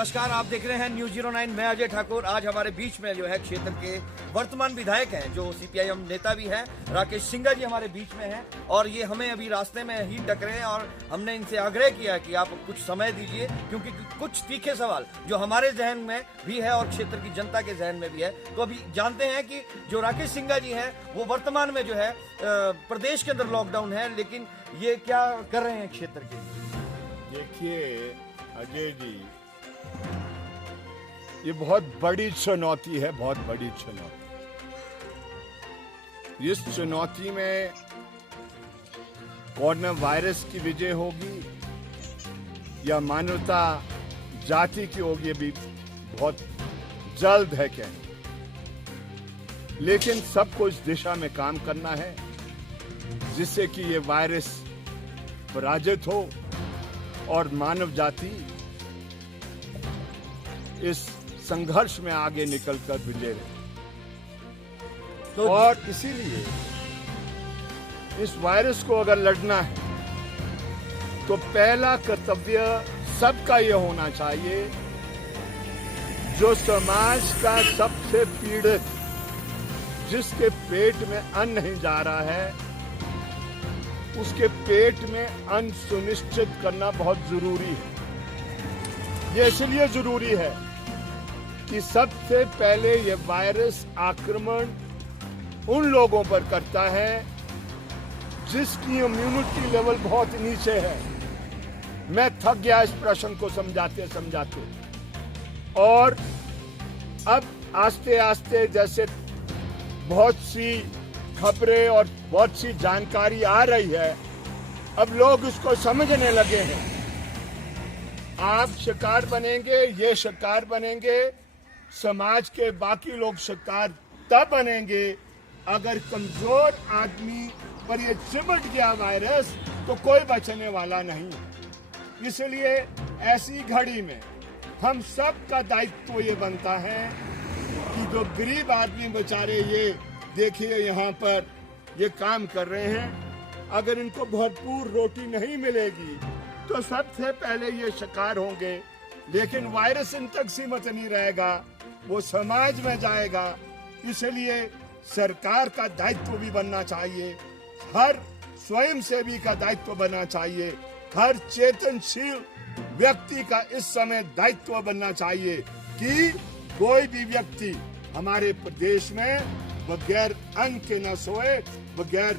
नमस्कार, आप देख रहे हैं न्यूज 09। मैं अजय ठाकुर। आज हमारे बीच में जो है क्षेत्र के वर्तमान विधायक हैं, जो सीपीआईएम नेता भी हैं, राकेश सिंघा जी हमारे बीच में हैं। और ये हमें अभी रास्ते में ही टकरे हैं और हमने इनसे आग्रह किया कि आप कुछ समय दीजिए, क्योंकि कुछ तीखे सवाल जो हमारे जहन में भी है और क्षेत्र की जनता के जहन में भी है। तो अभी जानते हैं कि जो राकेश सिंघा जी हैं वो वर्तमान में जो है प्रदेश के अंदर लॉकडाउन है, लेकिन ये क्या कर रहे हैं क्षेत्र के लिए। देखिए अजय जी, ये बहुत बड़ी चुनौती है, बहुत बड़ी चुनौती। इस चुनौती में कोरोना वायरस की विजय होगी या मानवता जाति की होगी, ये भी बहुत जल्द है कहना। लेकिन सबको इस दिशा में काम करना है जिससे कि ये वायरस पराजित हो और मानव जाति इस संघर्ष में आगे निकलकर विजय रहे। और इसीलिए इस वायरस को अगर लड़ना है तो पहला कर्तव्य सबका यह होना चाहिए, जो समाज का सबसे पीड़ित, जिसके पेट में अन्न नहीं जा रहा है, उसके पेट में अन्न सुनिश्चित करना बहुत जरूरी है। यह इसलिए जरूरी है कि सबसे पहले यह वायरस आक्रमण उन लोगों पर करता है जिसकी इम्यूनिटी लेवल बहुत नीचे है। मैं थक गया इस प्रश्न को समझाते समझाते, और अब आस्ते आस्ते जैसे बहुत सी खबरें और बहुत सी जानकारी आ रही है, अब लोग इसको समझने लगे हैं। आप शिकार बनेंगे, ये शिकार बनेंगे, समाज के बाकी लोग शिकार तब बनेंगे अगर कमजोर आदमी पर ये चिमट गया वायरस तो कोई बचने वाला नहीं। इसलिए ऐसी घड़ी में हम सब का दायित्व ये बनता है कि जो गरीब आदमी बेचारे, ये देखिए यहाँ पर ये काम कर रहे हैं, अगर इनको भरपूर रोटी नहीं मिलेगी तो सबसे पहले ये शिकार होंगे। लेकिन वायरस इन तक सीमित नहीं रहेगा, वो समाज में जाएगा। इसलिए सरकार का दायित्व भी बनना चाहिए, हर स्वयंसेवी का दायित्व बनना चाहिए, हर चेतनशील व्यक्ति का इस समय दायित्व बनना चाहिए कि कोई भी व्यक्ति हमारे प्रदेश में बगैर अन्न के न सोए, बगैर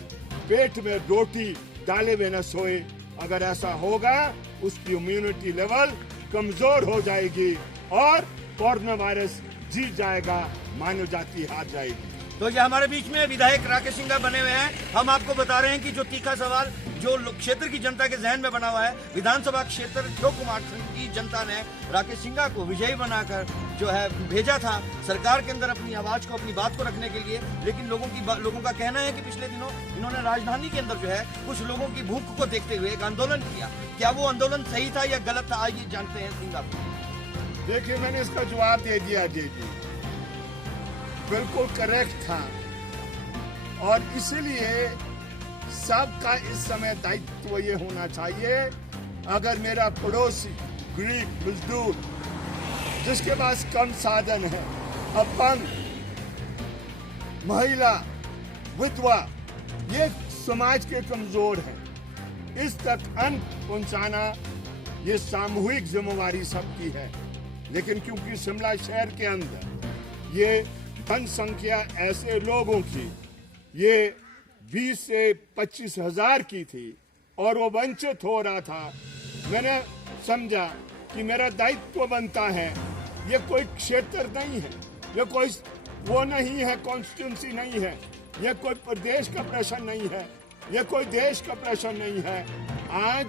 पेट में रोटी डाले हुए न सोए। अगर ऐसा होगा उसकी इम्यूनिटी लेवल कमजोर हो जाएगी और कोरोना वायरस जीत जाएगा, मानव जाति हार जाएगी। तो ये हमारे बीच में विधायक राकेश सिंघा बने हुए हैं। हम आपको बता रहे हैं कि जो तीखा सवाल जो क्षेत्र की जनता के जहन में बना हुआ है, विधानसभा क्षेत्र कुमार की जनता ने राकेश सिंघा को विजयी बनाकर जो है भेजा था सरकार के अंदर अपनी आवाज को, अपनी बात को रखने के लिए। लेकिन लोगों का कहना है कि पिछले दिनों इन्होंने राजधानी के अंदर जो है कुछ लोगों की भूख को देखते हुए एक आंदोलन किया। क्या वो आंदोलन सही था या गलत था, आइए जानते हैं सिंघा। देखिए, मैंने इसका जवाब दे दिया जी, बिल्कुल करेक्ट था। और इसलिए सबका इस समय दायित्व ये होना चाहिए, अगर मेरा पड़ोसी गरीब मजदूर जिसके पास कम साधन है, अपंग, महिला, विधवा, ये समाज के कमजोर हैं, इस तक अन्न पहुंचाना ये सामूहिक जिम्मेवारी सबकी है। लेकिन क्योंकि शिमला शहर के अंदर ये जनसंख्या ऐसे लोगों की ये 20 से 25 हजार की थी और वो वंचित हो रहा था, मैंने समझा कि मेरा दायित्व बनता है। ये कोई क्षेत्र नहीं है, ये कोई वो नहीं है, कॉन्स्टिट्यूंसी नहीं है, ये कोई प्रदेश का प्रश्न नहीं है, ये कोई देश का प्रश्न नहीं है। आज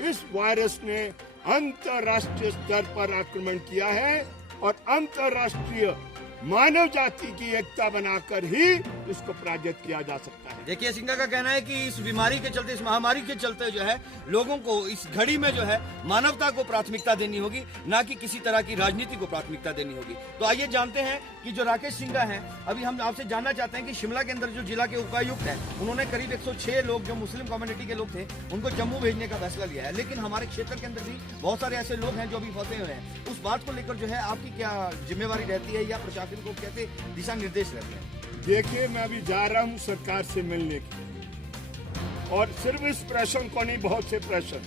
इस वायरस ने अंतर्राष्ट्रीय स्तर पर आक्रमण किया है और अंतर्राष्ट्रीय मानव जाति की एकता बनाकर ही इसको पराजित किया जा सकता है। देखिए, सिंघा का कहना है कि इस बीमारी के चलते, इस महामारी के चलते जो है लोगों को इस घड़ी में जो है मानवता को प्राथमिकता देनी होगी, ना कि किसी तरह की राजनीति को प्राथमिकता देनी होगी। तो आइए जानते हैं कि जो राकेश सिंघा हैं, अभी हम आपसे जानना चाहते हैं कि शिमला के अंदर जो जिला के उपायुक्त हैं, उन्होंने करीब 106 लोग जो मुस्लिम कम्युनिटी के लोग थे उनको जम्मू भेजने का फैसला लिया है, लेकिन हमारे क्षेत्र के अंदर भी बहुत सारे ऐसे लोग हैं जो अभी फंसे हुए हैं। उस बात को लेकर जो है आपकी क्या जिम्मेवारी रहती है या प्रशासन को कैसे दिशा निर्देश रहते हैं? देखिए, मैं अभी जा रहा हूं सरकार से मिलने की, और सिर्फ इस प्रश्न को नहीं, बहुत से प्रश्न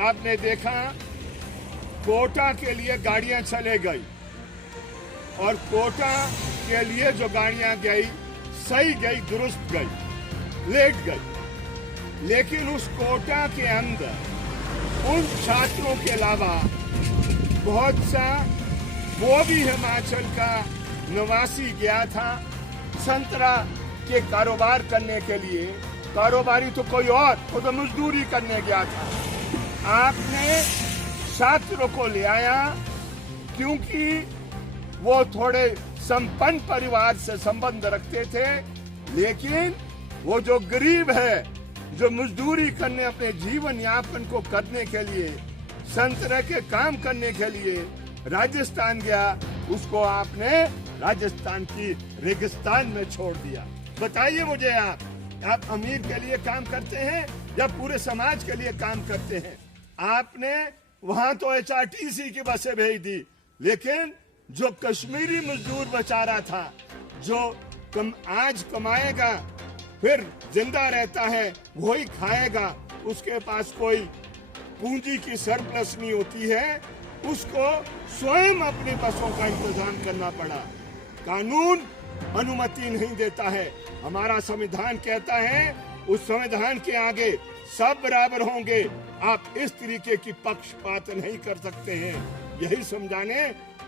आपने देखा। कोटा के लिए गाड़ियां चले गई और कोटा के लिए जो गाड़ियां गई सही गई, दुरुस्त गई, लेट गई, लेकिन उस कोटा के अंदर उन छात्रों के अलावा बहुत सा वो भी हिमाचल का निवासी गया था संतरा के कारोबार करने के लिए। कारोबारी तो कोई और, वो तो मजदूरी करने गया था। आपने छात्रों को ले आया क्योंकि वो थोड़े संपन्न परिवार से संबंध रखते थे, लेकिन वो जो गरीब है, जो मजदूरी करने, अपने जीवन यापन को करने के लिए, संतरे के काम करने के लिए राजस्थान गया, उसको आपने राजस्थान की रेगिस्तान में छोड़ दिया। बताइए मुझे, आप अमीर के लिए काम करते हैं या पूरे समाज के लिए काम करते हैं? आपने वहां तो HRTC की बसें भेज दी, लेकिन जो कश्मीरी मजदूर बेचारा था, जो आज कमाएगा फिर जिंदा रहता है, वही खाएगा, उसके पास कोई पूंजी की सरप्लस नहीं होती है, उसको स्वयं अपनी बसों का इंतजाम करना पड़ा। कानून अनुमति नहीं देता है। हमारा संविधान कहता है उस संविधान के आगे सब बराबर होंगे। आप इस तरीके की पक्षपात नहीं कर सकते हैं। यही समझाने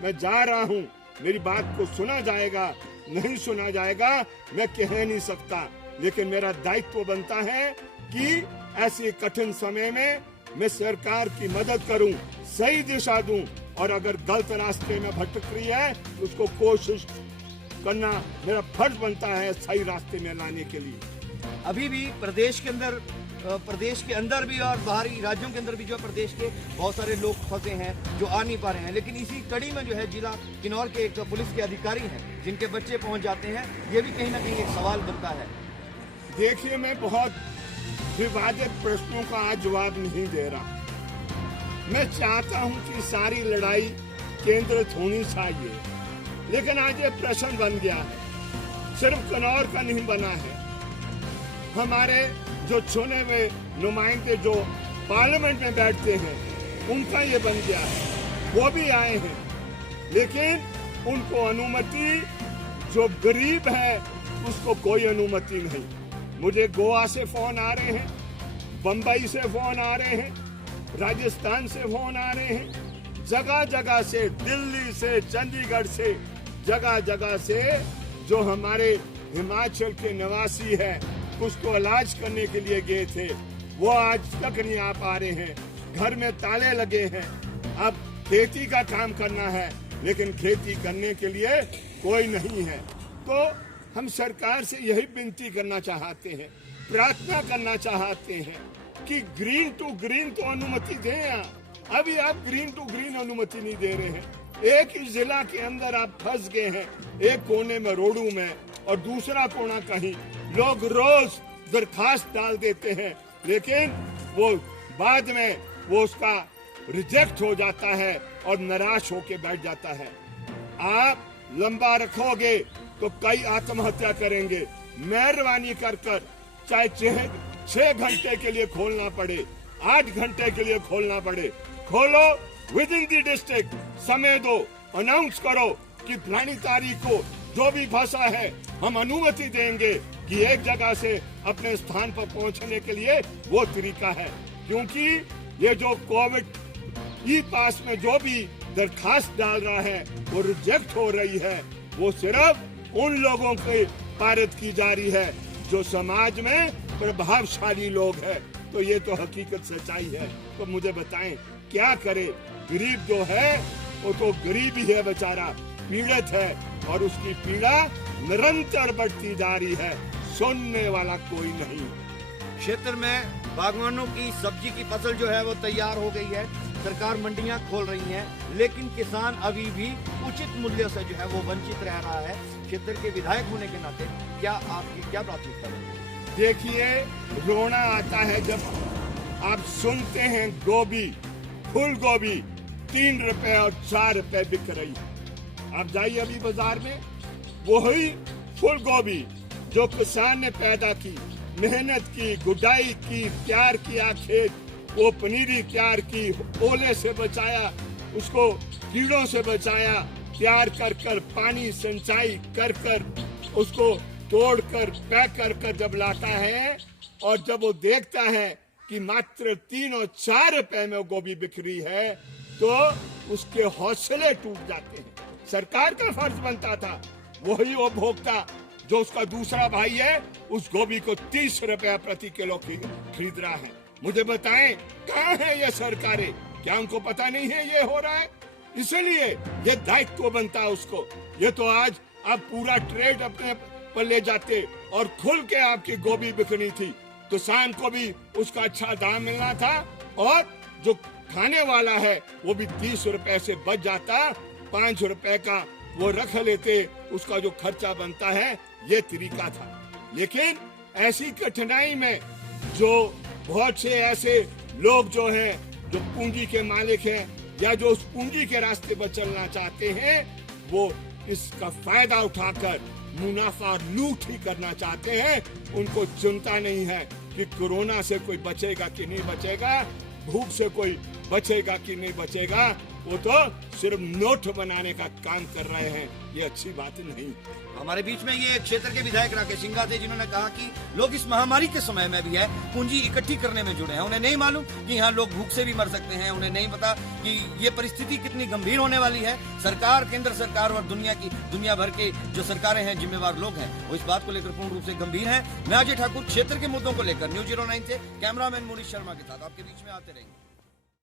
मैं जा रहा हूँ। मेरी बात को सुना जाएगा, नहीं सुना जाएगा, मैं कह नहीं सकता, लेकिन मेरा दायित्व बनता है कि ऐसे कठिन समय में मैं सरकार की मदद करूं, सही दिशा दूं, और अगर गलत रास्ते में भटक रही है तो उसको कोशिश करना मेरा फर्ज बनता है सही रास्ते में लाने के लिए। अभी भी प्रदेश के अंदर भी और बाहरी राज्यों के अंदर भी जो प्रदेश के बहुत सारे लोग फंसे हैं जो आ नहीं पा रहे हैं, लेकिन इसी कड़ी में जो है जिला किन्नौर के एक पुलिस के अधिकारी हैं जिनके बच्चे पहुंच जाते हैं, ये भी कहीं ना कहीं एक सवाल बनता है। देखिए, मैं बहुत विवादित प्रश्नों का आज जवाब नहीं दे रहा। मैं चाहता हूं कि सारी लड़ाई केंद्रित होनी चाहिए, लेकिन आज ये प्रश्न बन गया है, सिर्फ किन्नौर का नहीं बना है। हमारे जो चुने हुए नुमाइंदे जो पार्लियामेंट में बैठते हैं, उनका ये बन गया है। वो भी आए हैं, लेकिन उनको अनुमति, जो गरीब है उसको कोई अनुमति नहीं। मुझे गोवा से फोन आ रहे हैं, बंबई से फोन आ रहे हैं, राजस्थान से फोन आ रहे हैं, जगह जगह से, दिल्ली से, चंडीगढ़ से, जगह जगह से जो हमारे हिमाचल के निवासी है उसको इलाज करने के लिए गए थे, वो आज तक नहीं आ पा रहे हैं। घर में ताले लगे हैं। अब खेती का काम करना है, लेकिन खेती करने के लिए कोई नहीं है। तो हम सरकार से यही विनती करना चाहते हैं, प्रार्थना करना चाहते हैं कि ग्रीन टू ग्रीन तो अनुमति दें। अभी आप ग्रीन टू ग्रीन अनुमति नहीं दे रहे हैं। एक ही जिला के अंदर आप फंस गए हैं, एक कोने में रोडू में और दूसरा कोना कहीं। लोग रोज दरखास्त डाल देते हैं, लेकिन वो बाद में वो उसका रिजेक्ट हो जाता है और निराश होके बैठ जाता है। आप लंबा रखोगे तो कई आत्महत्या करेंगे। मेहरबानी कर चाहे 6 घंटे के लिए खोलना पड़े, 8 घंटे के लिए खोलना पड़े, खोलो विद इन दी डिस्ट्रिक्ट। समय दो, अनाउंस करो कि फलानी तारीख को जो भी फंसा है हम अनुमति देंगे कि एक जगह से अपने स्थान पर पहुंचने के लिए वो तरीका है। क्योंकि ये जो कोविड ई पास में जो भी दरखास्त डाल रहा है वो रिजेक्ट हो रही है, वो सिर्फ उन लोगों के पारित की जा रही है जो समाज में प्रभावशाली लोग हैं। तो ये तो हकीकत सच्चाई है। तो मुझे बताएं क्या करे? गरीब जो है वो तो गरीब ही है, बेचारा पीड़ित है, और उसकी पीड़ा निरंतर बढ़ती जा रही है, सुनने वाला कोई नहीं। क्षेत्र में बागवानों की सब्जी की फसल जो है वो तैयार हो गई है, सरकार मंडियां खोल रही है, लेकिन किसान अभी भी उचित मूल्य से जो है वो वंचित रह रहा है। क्षेत्र के विधायक होने के नाते क्या आपकी क्या प्राथमिकता है? देखिए, रोना आता है जब आप सुनते हैं गोभी, फूल गोभी 3 रुपए और 4 रुपए बिक रही है। आप जाइए अभी बाजार में, वही फूल गोभी जो किसान ने पैदा की, मेहनत की, गुडाई की, तैयार किया खेत, वो पनीरी तैयार की, ओले से बचाया, उसको कीड़ों से बचाया, तैयार कर कर पानी सिंचाई कर कर उसको तोड़ कर पैक कर कर जब लाता है और जब वो देखता है कि मात्र 3 और 4 रुपए में वो गोभी बिक रही है, तो उसके हौसले टूट जाते हैं। सरकार का फर्ज बनता था वही उपभोक्ता जो उसका दूसरा भाई है उस गोभी को 30 रुपया प्रति किलो खरीद रहा है। मुझे बताएं, कहाँ है ये सरकारें? क्या उनको पता नहीं है ये हो रहा है? इसलिए ये दायित्व बनता है उसको। ये तो आज आप पूरा ट्रेड अपने पर ले जाते और खुल के आपकी गोभी बिकनी थी, किसान को भी उसका अच्छा दाम मिलना था और जो खाने वाला है वो भी 30 रुपए से बच जाता, 5 रुपए का वो रख लेते, उसका जो खर्चा बनता है ये तरीका था। लेकिन ऐसी कठिनाई में जो बहुत से ऐसे लोग जो हैं, जो पूंजी के मालिक हैं या जो उस पूंजी के रास्ते पर चलना चाहते हैं, वो इसका फायदा उठाकर मुनाफा लूट ही करना चाहते हैं। उनको चिंता नहीं है कि कोरोना से कोई बचेगा कि नहीं बचेगा, भूख से कोई बचेगा कि नहीं बचेगा। वो तो सिर्फ नोट बनाने का काम कर रहे हैं। ये अच्छी बात नहीं। हमारे बीच में ये क्षेत्र के विधायक राकेश सिंघा थे, जिन्होंने कहा कि लोग इस महामारी के समय में भी है पूंजी इकट्ठी करने में जुड़े हैं। उन्हें नहीं मालूम कि यहाँ लोग भूख से भी मर सकते हैं, उन्हें नहीं पता कि ये परिस्थिति कितनी गंभीर होने वाली है। सरकार, केंद्र सरकार और दुनिया भर के जो सरकारें हैं, जिम्मेवार लोग हैं, वो इस बात को लेकर पूर्ण रूप से गंभीर हैं। मैं अजय ठाकुर क्षेत्र के मुद्दों को लेकर News 09 से कैमरामैन मोनिश शर्मा के साथ आपके बीच में आते रहेंगे।